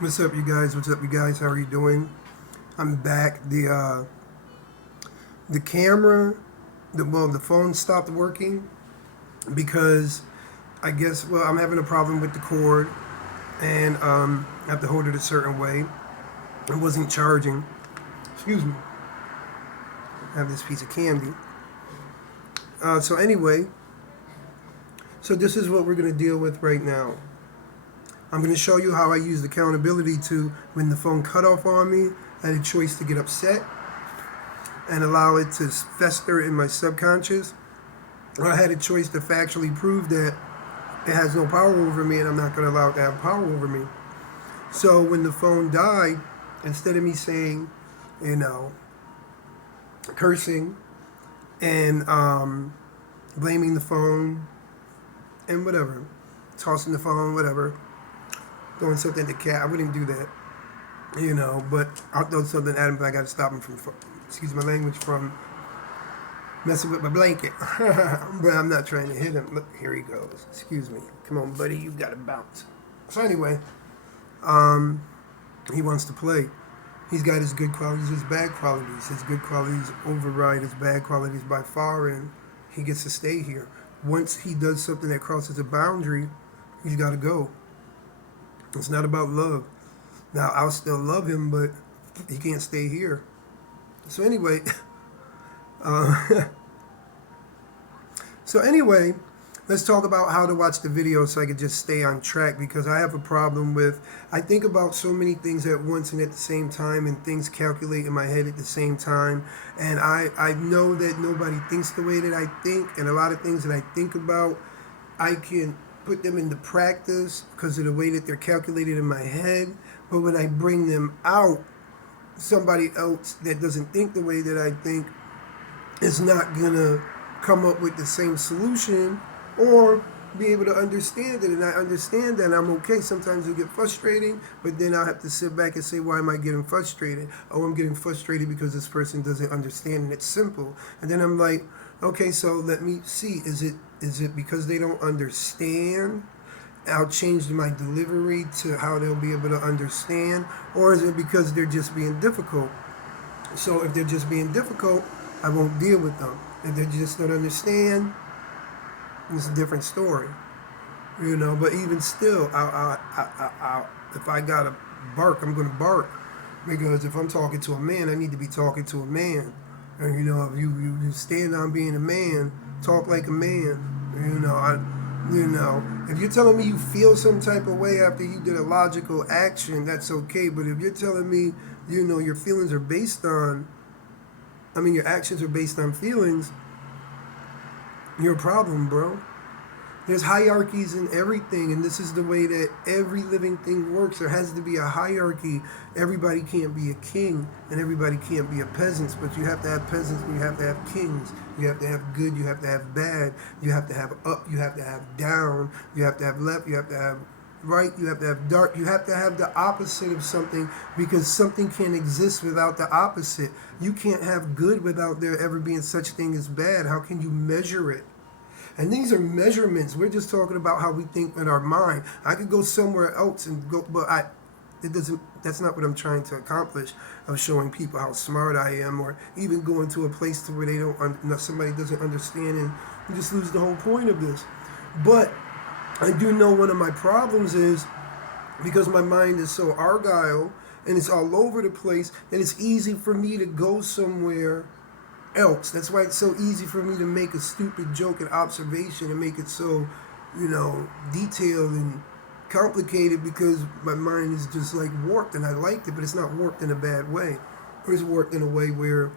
What's up, you guys? What's up, you guys? How are you doing? I'm back. The camera, the phone stopped working because I guess I'm having a problem with the cord, and I have to hold it a certain way. It wasn't charging. Excuse me. I have this piece of candy. So anyway, so this is what we're gonna deal with right now. I'm going to show you how I used accountability to, when the phone cut off on me, I had a choice to get upset and allow it to fester in my subconscious, or I had a choice to factually prove that it has no power over me and I'm not going to allow it to have power over me. So when the phone died, instead of me saying, you know, cursing and blaming the phone and whatever, tossing the phone, whatever, throwing something at the cat, I wouldn't do that, but I'll throw something at him, but I got to stop him from, excuse my language, from messing with my blanket. But I'm not trying to hit him. Look, here he goes. Excuse me. Come on, buddy, you got to bounce. So anyway, he wants to play. He's got his good qualities, his bad qualities. His good qualities override his bad qualities by far, and he gets to stay here. Once he does something that crosses a boundary, he's got to go. It's not about love. Now, I'll still love him, but he can't stay here. So anyway, uh, let's talk about how to watch the video so I can just stay on track, because I have a problem with, I think about so many things at once and at the same time, and things calculate in my head at the same time. And I know that nobody thinks the way that I think, and a lot of things that I think about, I can put them into practice because of the way that they're calculated in my head. But when I bring them out, somebody else that doesn't think the way that I think is not gonna come up with the same solution or be able to understand it. And I understand that, and I'm okay. Sometimes it'll get frustrating, but then I'll have to sit back and say, why am I getting frustrated? Oh, I'm getting frustrated because this person doesn't understand, and it's simple. And then I'm like, okay, so let me see. Is it because they don't understand? I'll change my delivery to how they'll be able to understand, or is it because they're just being difficult? So if they're just being difficult, I won't deal with them. If they just don't understand, it's a different story, But even still, if I gotta bark, I'm gonna bark, because if I'm talking to a man, I need to be talking to a man. And if you stand on being a man, talk like a man. If you're telling me you feel some type of way after you did a logical action, that's okay. But if you're telling me, your feelings are based on, your actions are based on feelings, you're a problem, bro. There's hierarchies in everything, and this is the way that every living thing works. There has to be a hierarchy. Everybody can't be a king, and everybody can't be a peasant, but you have to have peasants and you have to have kings. You have to have good, you have to have bad, you have to have up, you have to have down, you have to have left, you have to have right, you have to have dark, you have to have the opposite of something, because something can't exist without the opposite. You can't have good without there ever being such thing as bad. How can you measure it? And these are measurements. We're just talking about how we think in our mind. I could go somewhere else and go, but it doesn't. That's not what I'm trying to accomplish. Of showing people how smart I am, or even going to a place to where they don't, somebody doesn't understand, and you just lose the whole point of this. But I do know one of my problems is because my mind is so argyle and it's all over the place, and it's easy for me to go somewhere else. That's why it's so easy for me to make a stupid joke and observation and make it so, detailed and complicated, because my mind is just like warped, and I liked it, but it's not warped in a bad way. It's warped in a way where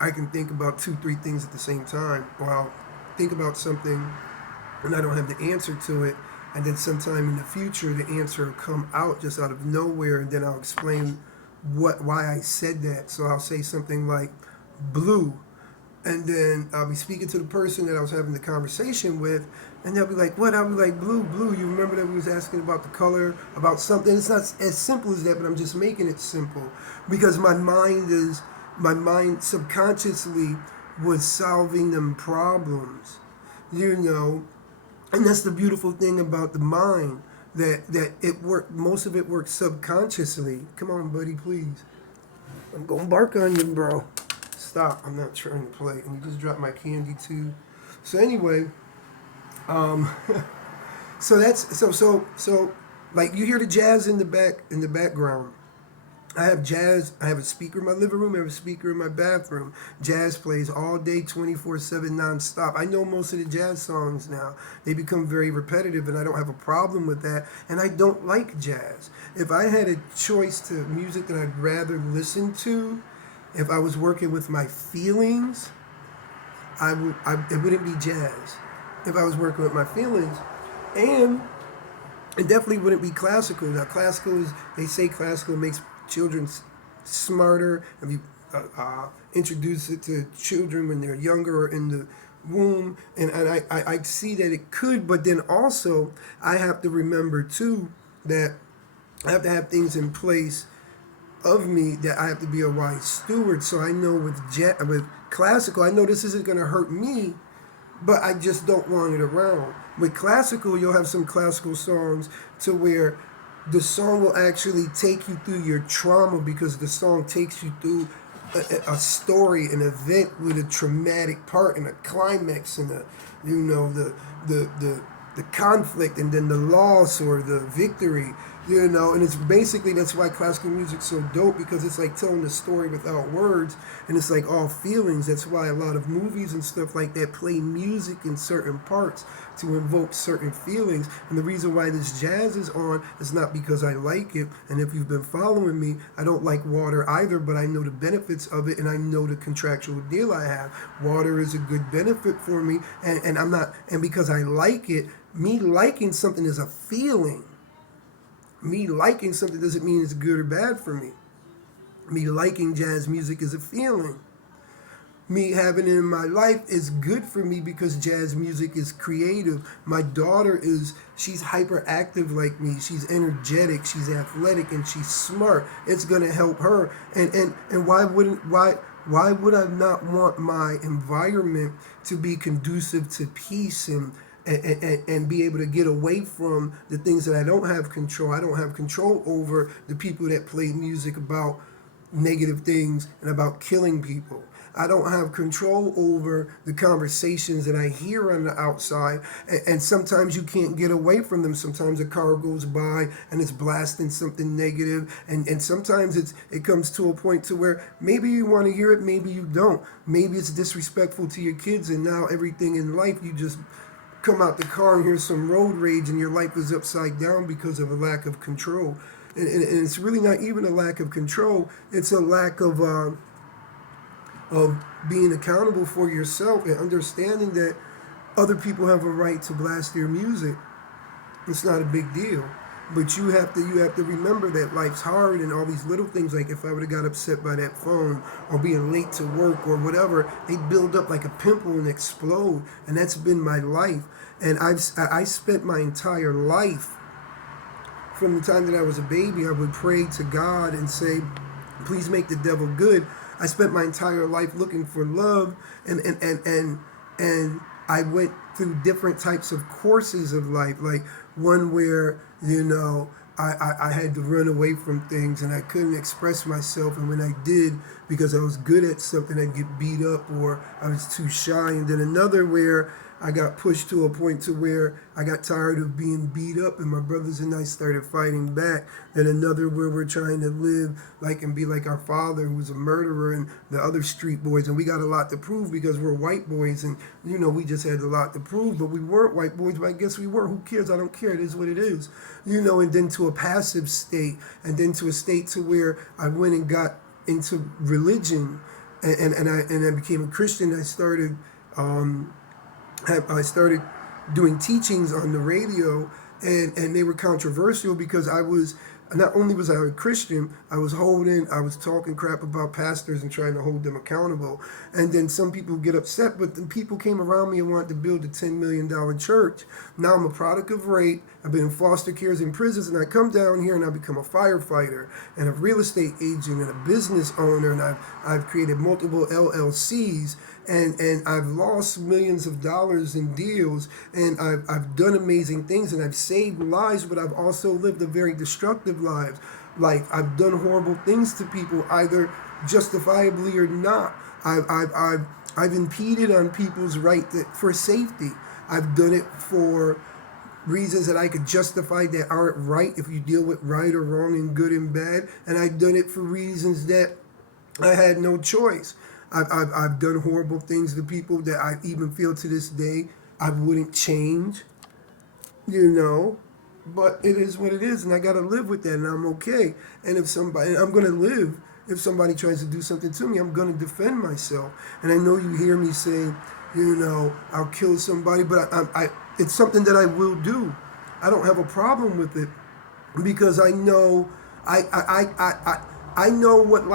I can think about 2-3 things at the same time, or I'll think about something and I don't have the answer to it, and then sometime in the future the answer will come out just out of nowhere, and then I'll explain why I said that. So I'll say something like blue, and then I'll be speaking to the person that I was having the conversation with, and they'll be like, what? I'll be like, blue, you remember that we was asking about the color, about something? It's not as simple as that, but I'm just making it simple, because my mind subconsciously was solving them problems, and that's the beautiful thing about the mind. that it worked. Most of it worked subconsciously. Come on, buddy, please. I'm gonna bark on you, bro. Stop. I'm not trying to play. And you just dropped my candy too. So anyway, um, so that's so like you hear the jazz in the background. I have jazz. I have a speaker in my living room. I have a speaker in my bathroom. Jazz plays all day, 24/7, nonstop. I know most of the jazz songs now. They become very repetitive, and I don't have a problem with that. And I don't like jazz. If I had a choice to music that I'd rather listen to, if I was working with my feelings, it wouldn't be jazz. If I was working with my feelings, and it definitely wouldn't be classical. Now, classical is, they say classical makes children smarter. If you introduce it to children when they're younger or in the womb, and I see that it could, but then also I have to remember too that I have to have things in place of me that I have to be a wise steward. So I know with classical, I know this isn't going to hurt me, but I just don't want it around. With classical, you'll have some classical songs to where the song will actually take you through your trauma because the song takes you through a story, an event with a traumatic part and a climax and the conflict and then the loss or the victory. And it's basically, that's why classical music's so dope, because it's like telling the story without words, and it's like all feelings. That's why a lot of movies and stuff like that play music in certain parts to invoke certain feelings. And the reason why this jazz is on is not because I like it, and if you've been following me, I don't like water either, but I know the benefits of it, and I know the contractual deal I have. Water is a good benefit for me, and I'm not, and because I like it, me liking something is a feeling. Me liking something doesn't mean it's good or bad for me. Me liking jazz music is a feeling. Me having it in my life is good for me because jazz music is creative. My daughter she's hyperactive like me. She's energetic, she's athletic, and she's smart. It's gonna help her. And why would I not want my environment to be conducive to peace and be able to get away from the things that I don't have control. I don't have control over the people that play music about negative things and about killing people. I don't have control over the conversations that I hear on the outside, and sometimes you can't get away from them. Sometimes a car goes by and it's blasting something negative, and sometimes it comes to a point to where maybe you want to hear it, maybe you don't. Maybe it's disrespectful to your kids, and now everything in life, you just come out the car and hear some road rage and your life is upside down because of a lack of control. And it's really not even a lack of control. It's a lack of being accountable for yourself and understanding that other people have a right to blast their music. It's not a big deal. But you have to remember that life's hard, and all these little things, like if I would have got upset by that phone or being late to work or whatever, they build up like a pimple and explode. And that's been my life. And I spent my entire life, from the time that I was a baby, I would pray to God and say, please make the devil good. I spent my entire life looking for love, and I went through different types of courses of life, like one where, I had to run away from things and I couldn't express myself, and when I did, because I was good at something, I'd get beat up or I was too shy. And then another where I got pushed to a point to where I got tired of being beat up and my brothers and I started fighting back. Then another where we're trying to live like and be like our father, who was a murderer, and the other street boys, and we got a lot to prove because we're white boys, and we just had a lot to prove, but we weren't white boys, but I guess we were. Who cares? I don't care. It is what it is. And then to a passive state, and then to a state to where I went and got into religion, and I became a Christian. I started doing teachings on the radio, and they were controversial because I was not only was I a Christian, I was talking crap about pastors and trying to hold them accountable. And then some people get upset, but then people came around me and wanted to build a $10 million church. Now I'm a product of rape. I've been in foster cares and prisons, and I come down here and I become a firefighter and a real estate agent and a business owner, and I've created multiple LLCs. And I've lost millions of dollars in deals, and I've done amazing things, and I've saved lives, but I've also lived a very destructive life. Like, I've done horrible things to people, either justifiably or not. I've impeded on people's right for safety. I've done it for reasons that I could justify that aren't right if you deal with right or wrong and good and bad. And I've done it for reasons that I had no choice. I've done horrible things to people that I even feel to this day I wouldn't change, you know. But it is what it is, and I got to live with that, and I'm okay. And I'm going to live. If somebody tries to do something to me, I'm going to defend myself. And I know you hear me saying, you know, I'll kill somebody, but it's something that I will do. I don't have a problem with it because I know I know what